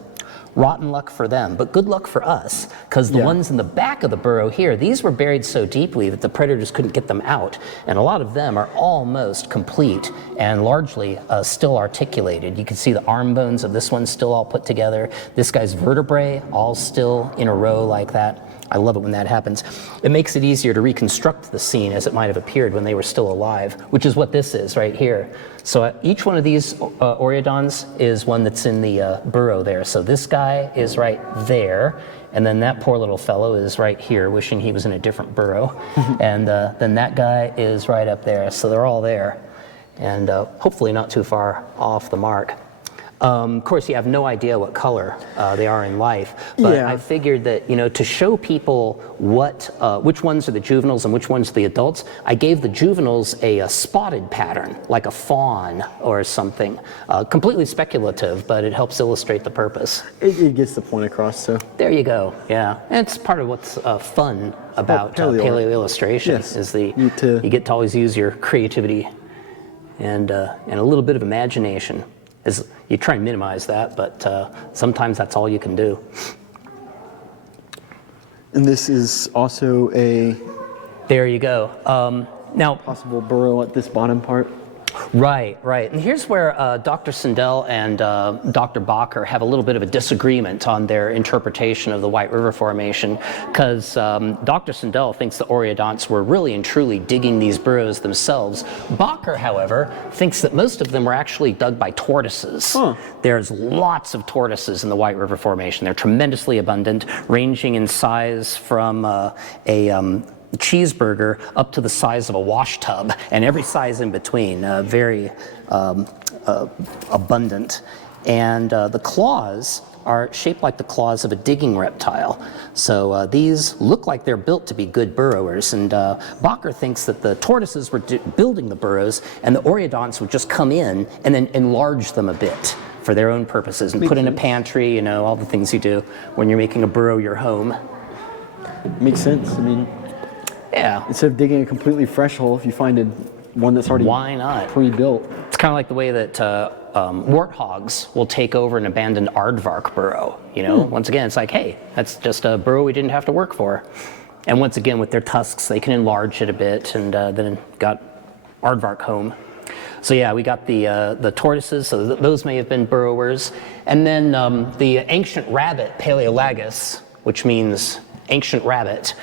Rotten luck for them, but good luck for us, because the ones in the back of the burrow here, these were buried so deeply that the predators couldn't get them out, and a lot of them are almost complete and largely still articulated. You can see the arm bones of this one still all put together. This guy's vertebrae all still in a row like that. I love it when that happens. It makes it easier to reconstruct the scene as it might have appeared when they were still alive, which is what this is right here. So each one of these oreodons is one that's in the burrow there. So this guy is right there, and then that poor little fellow is right here, wishing he was in a different burrow. And then that guy is right up there. So they're all there, and hopefully not too far off the mark. Of course, you have no idea what color they are in life, but Yeah. I figured that, you know, to show people which ones are the juveniles and which ones are the adults, I gave the juveniles a spotted pattern, like a fawn or something. Completely speculative, but it helps illustrate the purpose. It gets the point across, so. There you go, yeah. And it's part of what's fun about paleo illustration, Yes. is You get to always use your creativity and a little bit of imagination. You try and minimize that, but sometimes that's all you can do. And this is also a There you go. Now, possible burrow at this bottom part. right. And here's where Dr. Sindel and Dr. Bacher have a little bit of a disagreement on their interpretation of the White River Formation, because Dr. Sindel thinks the Oreodonts were really and truly digging these burrows themselves. Bacher, however, thinks that most of them were actually dug by tortoises. Huh. There's lots of tortoises in the White River Formation. They're tremendously abundant, ranging in size from a cheeseburger up to the size of a wash tub, and every size in between, very abundant. And the claws are shaped like the claws of a digging reptile. So these look like they're built to be good burrowers, and Bacher thinks that the tortoises were building the burrows, and the Oreodonts would just come in and then enlarge them a bit for their own purposes, and put in a pantry, you know, all the things you do when you're making a burrow your home. Makes sense. I mean, Yeah. instead of digging a completely fresh hole, if you find one that's already Why not? pre-built. It's kind of like the way that warthogs will take over an abandoned aardvark burrow. You know, once again, it's like, hey, that's just a burrow we didn't have to work for. And once again, with their tusks, they can enlarge it a bit, and then got aardvark home. So yeah, we got the tortoises, so those may have been burrowers. And then the ancient rabbit, Paleolagus, which means ancient rabbit,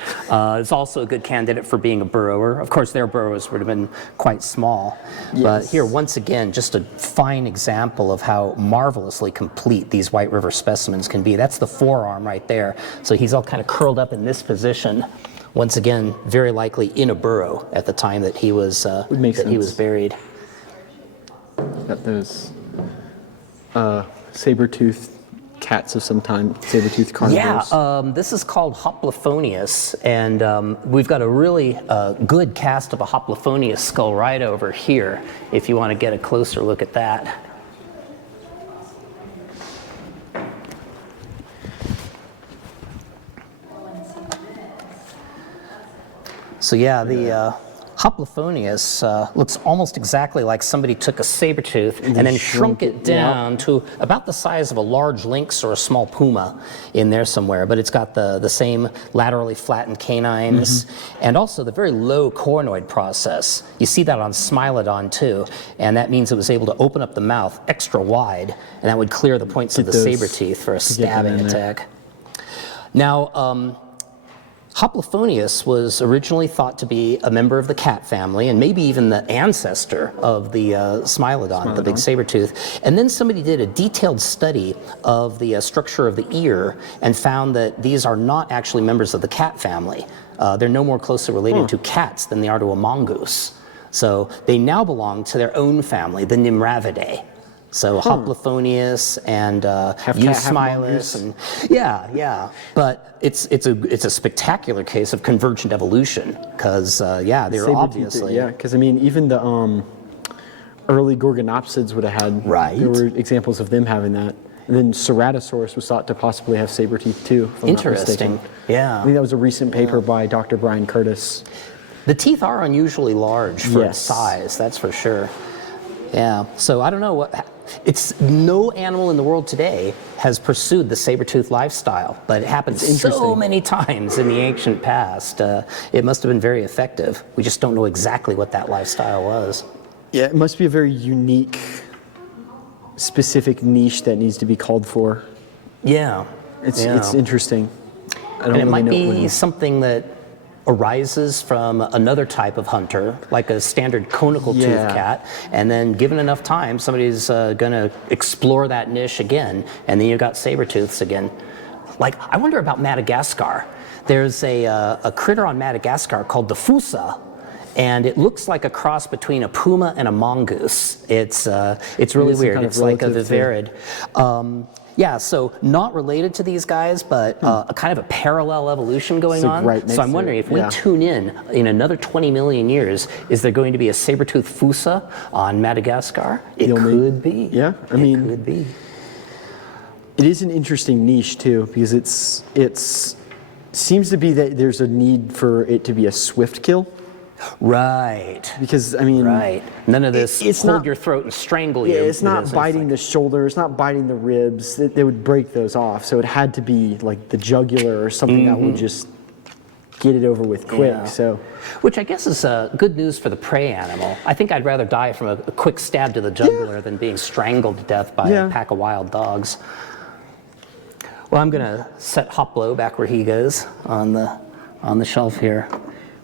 is also a good candidate for being a burrower. Of course, their burrows would have been quite small. Yes. But here, once again, just a fine example of how marvelously complete these White River specimens can be. That's the forearm right there. So he's all kind of curled up in this position. Once again, very likely in a burrow at the time that he was buried. Got those saber-toothed cats of some time, saber-toothed carnivores. Yeah, this is called Hoplophonius, and we've got a really good cast of a Hoplophonius skull right over here, if you want to get a closer look at that. So yeah, the Hoplophonius looks almost exactly like somebody took a saber tooth and then shrunk it down to about the size of a large lynx or a small puma in there somewhere. But it's got the same laterally flattened canines and also the very low coronoid process. You see that on Smilodon too, and that means it was able to open up the mouth extra wide, and that would clear the points of the saber teeth for a stabbing attack. Now, Hoplophonius was originally thought to be a member of the cat family, and maybe even the ancestor of the Smilodon, the big saber tooth. And then somebody did a detailed study of the structure of the ear and found that these are not actually members of the cat family. They're no more closely related to cats than they are to a mongoose. So they now belong to their own family, the Nimravidae. So Hoplophonius and Eusmilus, and but it's a spectacular case of convergent evolution, because they're obviously because I mean even the early Gorgonopsids would have had there were examples of them having that, and then Ceratosaurus was thought to possibly have saber teeth too. If I'm not mistaken. I think that was a recent paper by Dr. Brian Curtis. The teeth are unusually large for its size, that's for sure. Yeah, so I don't know no animal in the world today has pursued the saber-tooth lifestyle, but it happened so many times in the ancient past. It must have been very effective. We just don't know exactly what that lifestyle was. Yeah, it must be a very unique, specific niche that needs to be called for. Yeah. It's interesting. I don't and it really might know be something that arises from another type of hunter, like a standard conical tooth cat, and then given enough time, somebody's going to explore that niche again, and then you've got saber-tooths again. Like, I wonder about Madagascar. There's a critter on Madagascar called the Fusa, and it looks like a cross between a puma and a mongoose. It's really weird. Kind of it's like a relative to- vivarid. Yeah, so not related to these guys, but a kind of a parallel evolution going like on. right next So I'm to wondering it, if we yeah. tune in another 20 million years, is there going to be a saber-toothed fossa on Madagascar? It could be. Yeah, I mean, it could be. it is an interesting niche too, because it's seems to be that there's a need for it to be a swift kill. Right. Because I mean, Right. None of this it's hold not- your throat and strangle you. yeah, it's not It's biting like- the shoulder, it's not biting the ribs. They would break those off, so it had to be like the jugular or something that would just get it over with quick. Yeah. So Which I guess is good news for the prey animal. I think I'd rather die from a quick stab to the jugular than being strangled to death by Yeah. a pack of wild dogs. Well, I'm gonna set Hoplo back where he goes on the shelf here.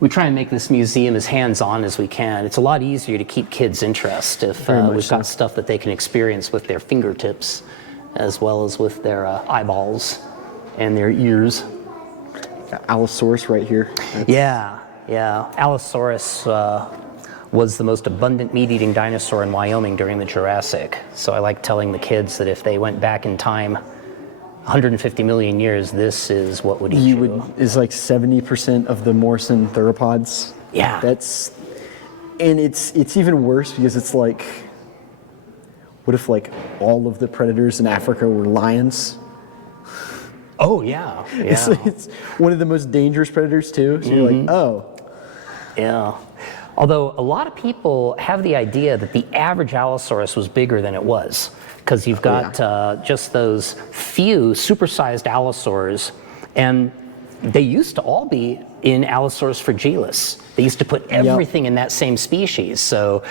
We try and make this museum as hands-on as we can. It's a lot easier to keep kids' interest if Very much we've got so. stuff that they can experience with their fingertips as well as with their eyeballs and their ears. Allosaurus right here. Yeah. Allosaurus was the most abundant meat-eating dinosaur in Wyoming during the Jurassic. So I like telling the kids that if they went back in time 150 million years, this is what would eat you. Is like 70% of the Morrison theropods. Yeah. And it's even worse because it's like, what if like all of the predators in Africa were lions? Oh, yeah. It's one of the most dangerous predators too. So you're like, oh, Yeah. Although a lot of people have the idea that the average Allosaurus was bigger than it was, because you've got just those few supersized Allosaurs, and they used to all be in Allosaurus fragilis. They used to put everything in that same species. So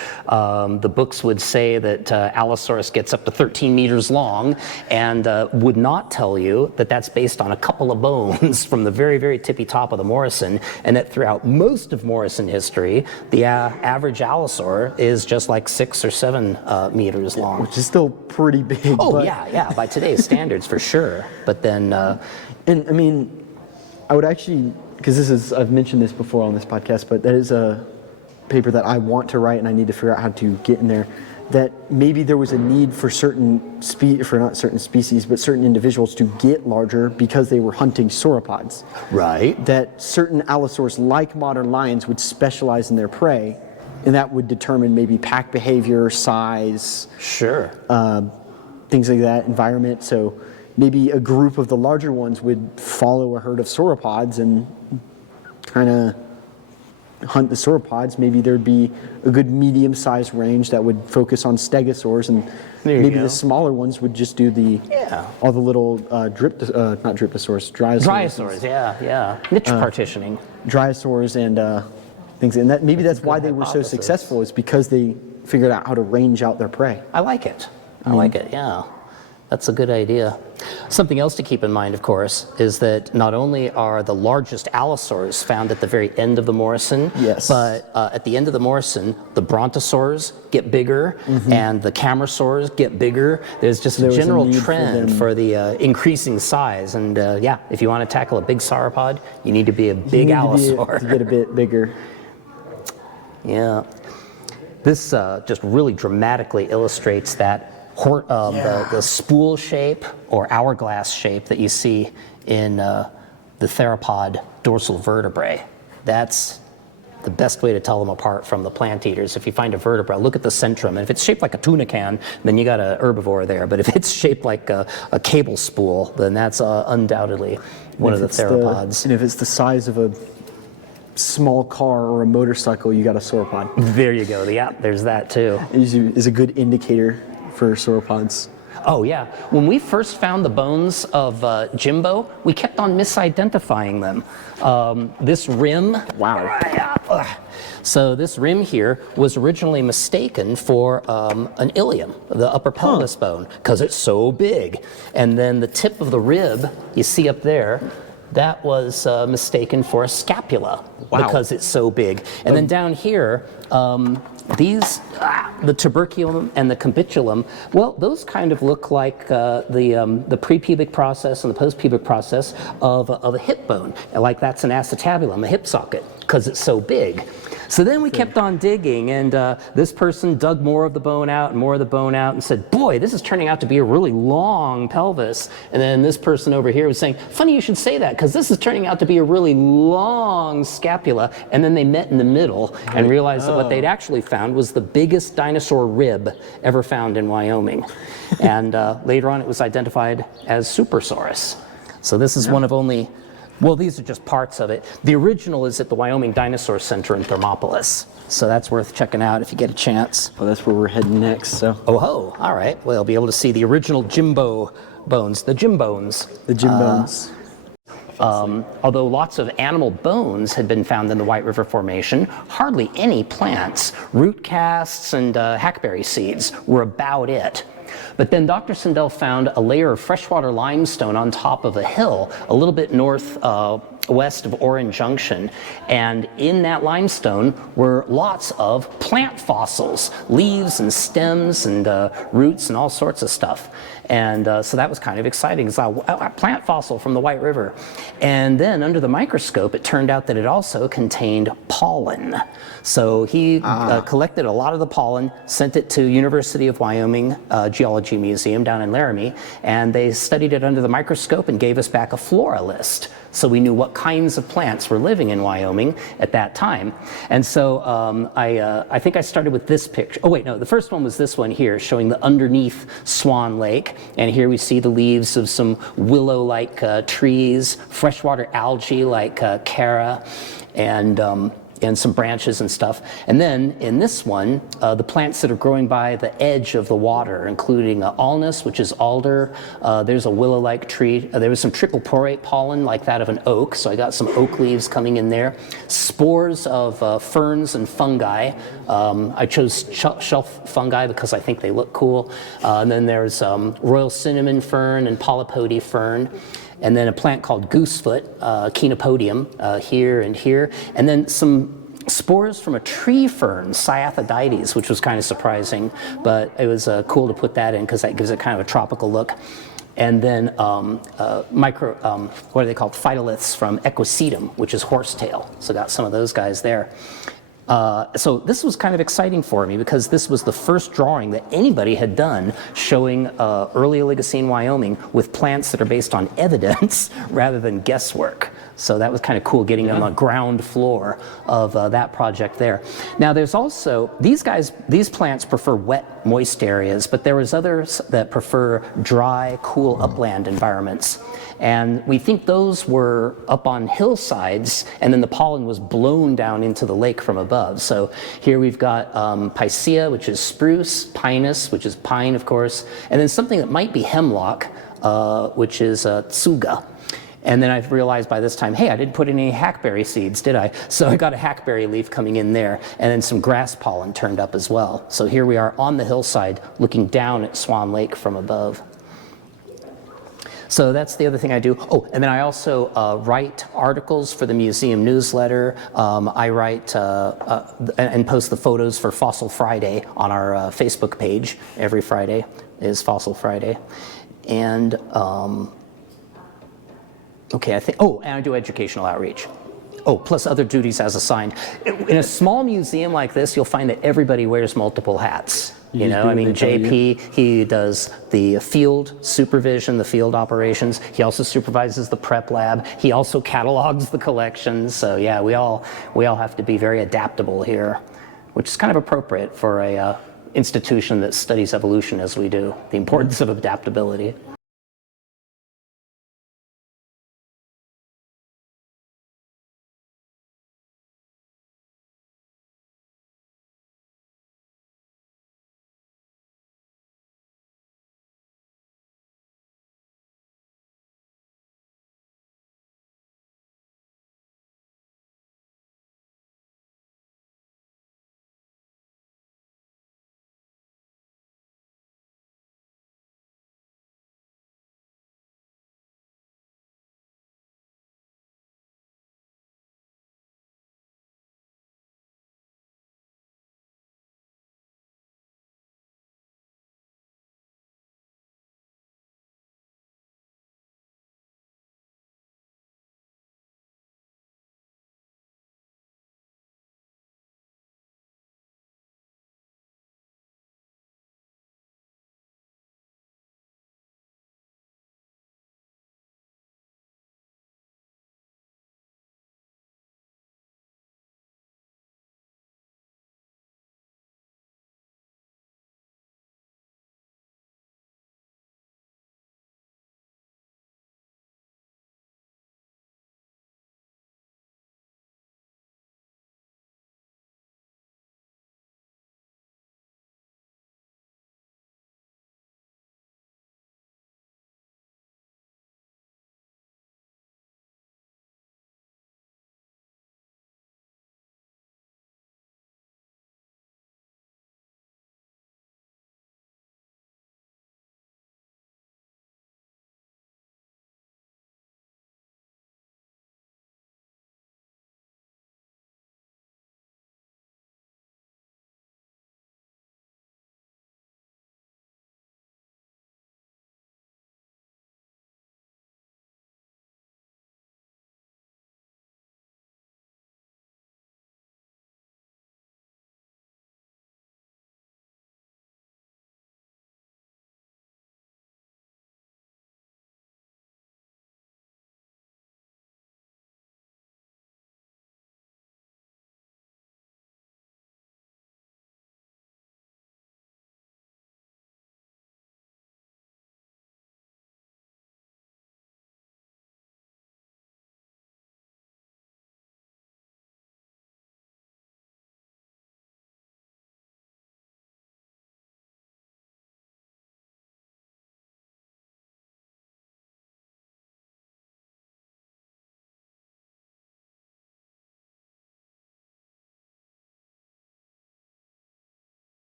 the books would say that Allosaurus gets up to 13 meters long, and would not tell you that that's based on a couple of bones from the very, very tippy top of the Morrison, and that throughout most of Morrison history, the average Allosaur is just like 6 or 7 meters long. which is still pretty big. Oh, but, yeah, by today's standards for sure. But then, And I mean, I would actually, because I've mentioned this before on this podcast, but that is a paper that I want to write and I need to figure out how to get in there, that maybe there was a need for not certain species, but certain individuals to get larger because they were hunting sauropods. right. That certain allosaurs, like modern lions, would specialize in their prey, and that would determine maybe pack behavior, size, Sure. things like that, environment. So maybe a group of the larger ones would follow a herd of sauropods and kind of hunt the sauropods. Maybe there'd be a good medium-sized range that would focus on stegosaurs, and There you maybe go. the smaller ones would just do all the little not drysaurs, Dryosaurs, yeah. Niche partitioning. dryosaurs and things. And that maybe that's why they were so hypothesis. successful, is because they figured out how to range out their prey. I like it. Yeah. That's a good idea. Something else to keep in mind, of course, is that not only are the largest allosaurs found at the very end of the Morrison, Yes. but at the end of the Morrison, the brontosaurs get bigger and the camarasaurs get bigger. There's just There a was a general need for trend them. for the increasing size. And if you want to tackle a big sauropod, you need to be a big You need allosaur. to get a bit bigger. Yeah. This just really dramatically illustrates that the spool shape or hourglass shape that you see in the theropod dorsal vertebrae. That's the best way to tell them apart from the plant eaters. If you find a vertebra, look at the centrum. And if it's shaped like a tuna can, then you got an herbivore there. But if it's shaped like a cable spool, then that's undoubtedely one of the theropods. And if it's the size of a small car or a motorcycle, you got a sauropod. There you go. Yeah, there's that too. Is a good indicator for sauropods. Oh yeah, when we first found the bones of Jimbo, we kept on misidentifying them. This rim, so this rim here was originally mistaken for an ilium, the upper pelvis bone, because it's so big. And then the tip of the rib, you see up there, that was mistaken for a scapula because it's so big. And then down here, the tuberculum and the cubiculum, well, those kind of look like the prepubic process and the postpubic process of a hip bone. Like that's an acetabulum, a hip socket, because it's so big. So then we kept on digging, and this person dug more of the bone out and more of the bone out and said, boy, this is turning out to be a really long pelvis. And then this person over here was saying, funny you should say that, because this is turning out to be a really long scapula. And then they met in the middle and realized that what they'd actually found was the biggest dinosaur rib ever found in Wyoming. And later on it was identified as Supersaurus. So this is one of only, well, these are just parts of it. The original is at the Wyoming Dinosaur Center in Thermopolis. So that's worth checking out if you get a chance. Well, that's where we're heading next, so. Oh ho, all right. Well, you'll be able to see the original Jimbo bones, the Jim bones. The Jim bones. Although lots of animal bones had been found in the White River Formation, hardly any plants. Root casts and hackberry seeds were about it. But then Dr. Sindel found a layer of freshwater limestone on top of a hill a little bit northwest of Orange Junction. And in that limestone were lots of plant fossils, leaves and stems and roots and all sorts of stuff. And so that was kind of exciting. It's a plant fossil from the White River. And then under the microscope, it turned out that it also contained pollen. So he collected a lot of the pollen, sent it to University of Wyoming Geology Museum down in Laramie, and they studied it under the microscope and gave us back a flora list. So we knew what kinds of plants were living in Wyoming at that time. And so I think I started with this picture. Oh wait, no, the first one was this one here, showing the underneath Swan Lake. And here we see the leaves of some willow-like trees, freshwater algae like Cara, and some branches and stuff. And then in this one, the plants that are growing by the edge of the water, including alnus, which is alder. There's a willow-like tree. There was some trichoporate pollen like that of an oak, so I got some oak leaves coming in there. Spores of ferns and fungi. I chose shelf fungi because I think they look cool. And then there's royal cinnamon fern and polypody fern. And then a plant called goosefoot, Chenopodium, here and here. And then some spores from a tree fern, Cyathodides, which was kind of surprising, but it was cool to put that in because that gives it kind of a tropical look. And then what are they called? Phytoliths from Equisetum, which is horsetail. So got some of those guys there. So this was kind of exciting for me because this was the first drawing that anybody had done showing early Oligocene Wyoming with plants that are based on evidence rather than guesswork. So that was kind of cool getting on the ground floor of that project there. Now there's also, these plants prefer wet, moist areas, but there was others that prefer dry, cool upland environments. And we think those were up on hillsides, and then the pollen was blown down into the lake from above. So here we've got Picea, which is spruce, Pinus, which is pine, of course, and then something that might be hemlock, which is tsuga. And then I've realized by this time, hey, I didn't put any hackberry seeds, did I? So I got a hackberry leaf coming in there, and then some grass pollen turned up as well. So here we are on the hillside looking down at Swan Lake from above. So that's the other thing I do. Oh, and then I also write articles for the museum newsletter. I write and post the photos for Fossil Friday on our Facebook page. Every Friday is Fossil Friday. And okay, I think, oh, and I do educational outreach. Oh, plus other duties as assigned. In a small museum like this, you'll find that everybody wears multiple hats. You know, I mean, JP, he does the field supervision, the field operations. He also supervises the prep lab. He also catalogs the collections. So yeah, we all have to be very adaptable here, which is kind of appropriate for a institution that studies evolution as we do, the importance of adaptability.